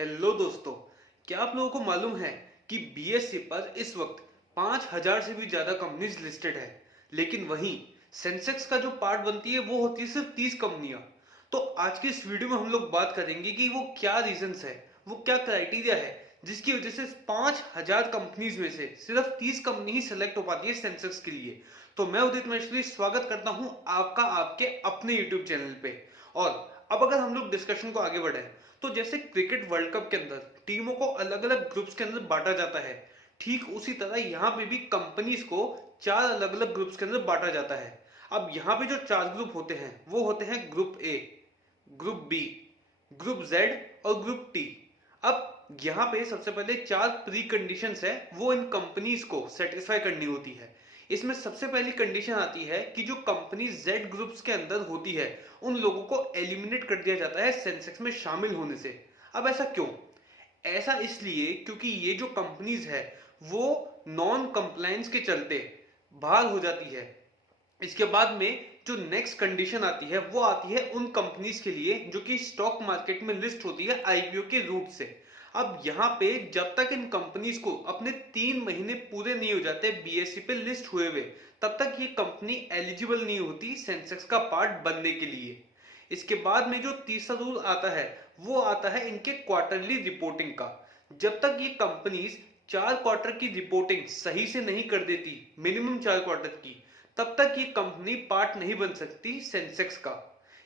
Hello दोस्तों, क्या आप लोगों को मालूम है कि बीएसई पर इस वक्त 5000 से भी ज्यादा कंपनीज लिस्टेड है। लेकिन वहीं सेंसेक्स का जो पार्ट बनती है वो होती है सिर्फ 30 कंपनियां। तो आज की इस वीडियो में हम लोग बात करेंगे कि वो क्या रीजंस है, वो क्या क्राइटेरिया है जिसकी वजह से 5000 कंपनीज में से सिर्फ 30 कंपनी ही सिलेक्ट हो पाती है सेंसेक्स के लिए। तो मैं उदित महेश्वरी स्वागत करता हूं आपका आपके अपने यूट्यूब चैनल पे। और अब अगर हम लोग डिस्कशन को आगे बढ़े तो जैसे क्रिकेट वर्ल्ड कप के अंदर टीमों को अलग अलग ग्रुप्स के अंदर बांटा जाता है, ठीक उसी तरह यहाँ पे भी कंपनीज को चार अलग अलग ग्रुप्स के अंदर बांटा जाता है। अब यहाँ पे जो चार ग्रुप होते हैं वो होते हैं group A, group B, group Z और ग्रुप टी। अब यहाँ पे सबसे पहले चार प्री कंडीशंस है वो इन कंपनीज को सेटिस्फाई करनी होती है। इसमें सबसे पहली कंडीशन आती है कि जो कंपनी जेड ग्रुप्स के अंदर होती है उन लोगों को एलिमिनेट कर दिया जाता है सेंसेक्स में शामिल होने से। अब ऐसा क्यों? ऐसा इसलिए क्योंकि ये जो कंपनीज है वो नॉन कंप्लायंस के चलते बाहर हो जाती है। इसके बाद में जो नेक्स्ट कंडीशन आती है वो आती है उन कंपनीज के लिए जो कि स्टॉक मार्केट में लिस्ट होती है आईपीओ के रूट से। अब यहाँ पे जब तक इन कंपनीज को अपने 3 महीने पूरे नहीं हो जाते बीएसई पे लिस्ट हुए हुए, तब तक ये कंपनी एलिजिबल नहीं होती सेंसेक्स का पार्ट बनने के लिए। इसके बाद में जो तीसरा रूल आता है वो आता है इनके क्वार्टरली रिपोर्टिंग का। जब तक ये कंपनीज 4 क्वार्टर की रिपोर्टिंग सही से नहीं कर देती, मिनिमम 4 क्वार्टर की, तब तक ये कंपनी पार्ट नहीं बन सकती सेंसेक्स का।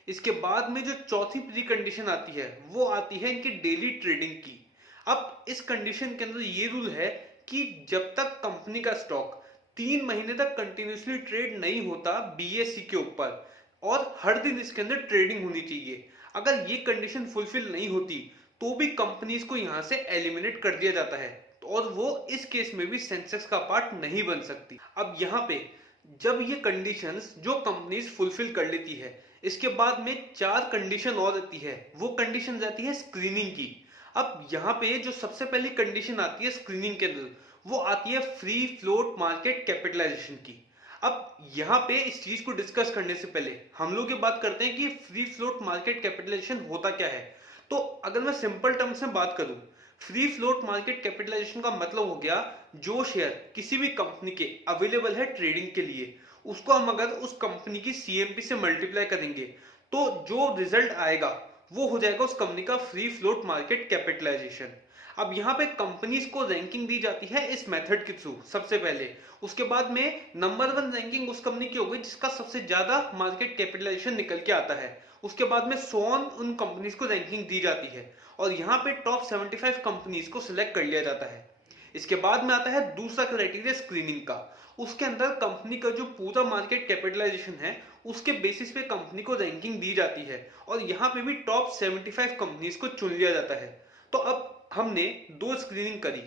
इसके बाद में जो चौथी प्री कंडीशन आती है वो आती है इनकी डेली ट्रेडिंग की। अब इस कंडीशन के अंदर ये रूल है कि जब तक कंपनी का स्टॉक 3 महीने तक कंटिन्यूसली ट्रेड नहीं होता बीएसई के ऊपर, और हर दिन इसके अंदर ट्रेडिंग होनी चाहिए, अगर ये कंडीशन फुलफिल नहीं होती तो भी कंपनीज को यहां से एलिमिनेट कर दिया जाता है और वो इस केस में भी सेंसेक्स का पार्ट नहीं बन सकती। अब यहाँ पे जब ये कंडीशंस जो कंपनीज फुलफिल कर लेती है, इसके बाद में चार कंडीशन और आती है। वो कंडीशन आती है स्क्रीनिंग की। अब यहाँ पे जो सबसे पहली कंडीशन आती है स्क्रीनिंग के अंदर वो आती है फ्री फ्लोट मार्केट कैपिटलाइजेशन की। अब यहाँ पे इस चीज को डिस्कस करने से पहले हम लोग ये बात करते हैं कि फ्री फ्लोट मार्केट कैपिटलाइजेशन होता क्या है। तो अगर मैं सिंपल टर्म्स में बात करूं, फ्री फ्लोट मार्केट कैपिटलाइजेशन का मतलब हो गया जो शेयर किसी भी कंपनी के अवेलेबल है ट्रेडिंग के लिए, उसको हम अगर उस कंपनी की सीएमपी से मल्टीप्लाई करेंगे तो जो रिजल्ट आएगा वो हो जाएगा उस कंपनी का फ्री फ्लोट मार्केट कैपिटलाइजेशन। अब यहाँ पे कंपनीज को रैंकिंग दी जाती है इस मेथड के थ्रू सबसे पहले। उसके बाद में नंबर 1 रैंकिंग उस कंपनी की होगी जिसका सबसे ज्यादा मार्केट कैपिटलाइजेशन निकल के आता है। उसके बाद में सोन उन कंपनीज को रैंकिंग दी जाती है और यहाँ पे टॉप 75 कंपनीज को सिलेक्ट कर लिया जाता है। इसके बाद में आता है दूसरा क्राइटेरिया स्क्रीनिंग का। उसके अंदर कंपनी का जो पूरा मार्केट कैपिटलाइजेशन है उसके बेसिस पे कंपनी को रैंकिंग दी जाती है और यहाँ पे भी टॉप 75 कंपनीज को चुन लिया जाता है। तो अब हमने दो स्क्रीनिंग करी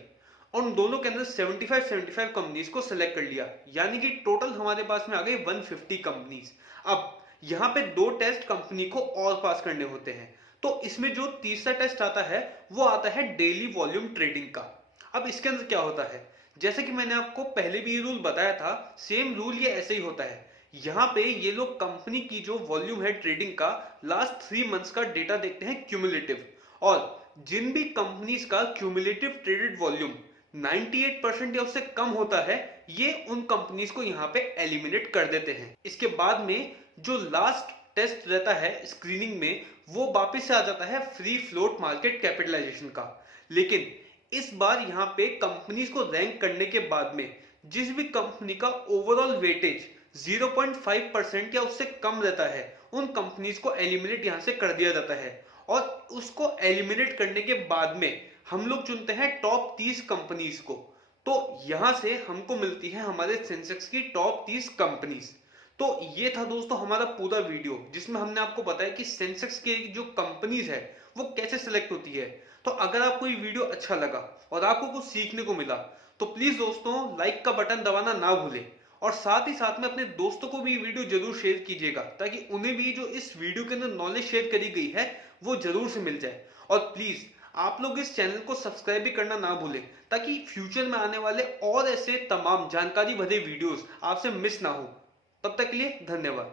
और उन दोनों के अंदर 75 कंपनीज को सिलेक्ट कर लिया, यानी कि टोटल हमारे पास में आ गई 150 कंपनीज। अब यहाँ पे दो टेस्ट कंपनी को और पास करने होते हैं। तो इसमें जो तीसरा टेस्ट आता है वो आता है डेली वॉल्यूम ट्रेडिंग का। अब इसके अंदर क्या होता है, जैसे कि मैंने आपको पहले भी ये रूल बताया था, सेम रूल ये ऐसे ही होता है। यहाँ पे ये लोग कंपनी की जो वॉल्यूम है ट्रेडिंग का लास्ट 3 मंथ्स का डेटा देखते हैं क्यूमुलेटिव, और जिन भी कंपनीज का क्यूमुलेटिव ट्रेडेड वॉल्यूम 98% या उससे कम होता है ये उन कंपनीज को यहाँ पे एलिमिनेट कर देते हैं। इसके बाद में जो लास्ट टेस्ट रहता है स्क्रीनिंग में वो वापस से आ जाता है फ्री फ्लोट मार्केट कैपिटलाइजेशन का। लेकिन इस बार यहाँ पे कंपनीज को रैंक करने के बाद में जिस भी कंपनी का ओवरऑल वेटेज 0.5% या उससे कम रहता है उन कंपनीज को एलिमिनेट यहाँ से कर दिया जाता है। और उसको एलिमिनेट करने के बाद में हम लोग चुनते हैं टॉप 30 कंपनीज को। तो यहां से हमको मिलती है हमारे सेंसेक्स की टॉप 30 कंपनीज। तो ये था दोस्तों हमारा पूरा वीडियो जिसमें हमने आपको बताया कि सेंसेक्स की जो कंपनीज है वो कैसे सिलेक्ट होती है। तो अगर आपको ये वीडियो अच्छा लगा और आपको कुछ सीखने को मिला तो प्लीज दोस्तों लाइक का बटन दबाना ना भूलें, और साथ ही साथ में अपने दोस्तों को भी ये वीडियो जरूर शेयर कीजिएगा ताकि उन्हें भी जो इस वीडियो के अंदर नॉलेज शेयर करी गई है वो जरूर से मिल जाए। और प्लीज आप लोग इस चैनल को सब्सक्राइब भी करना ना भूलें ताकि फ्यूचर में आने वाले और ऐसे तमाम जानकारी भरे वीडियोस आपसे मिस ना हो। तब तक के लिए धन्यवाद।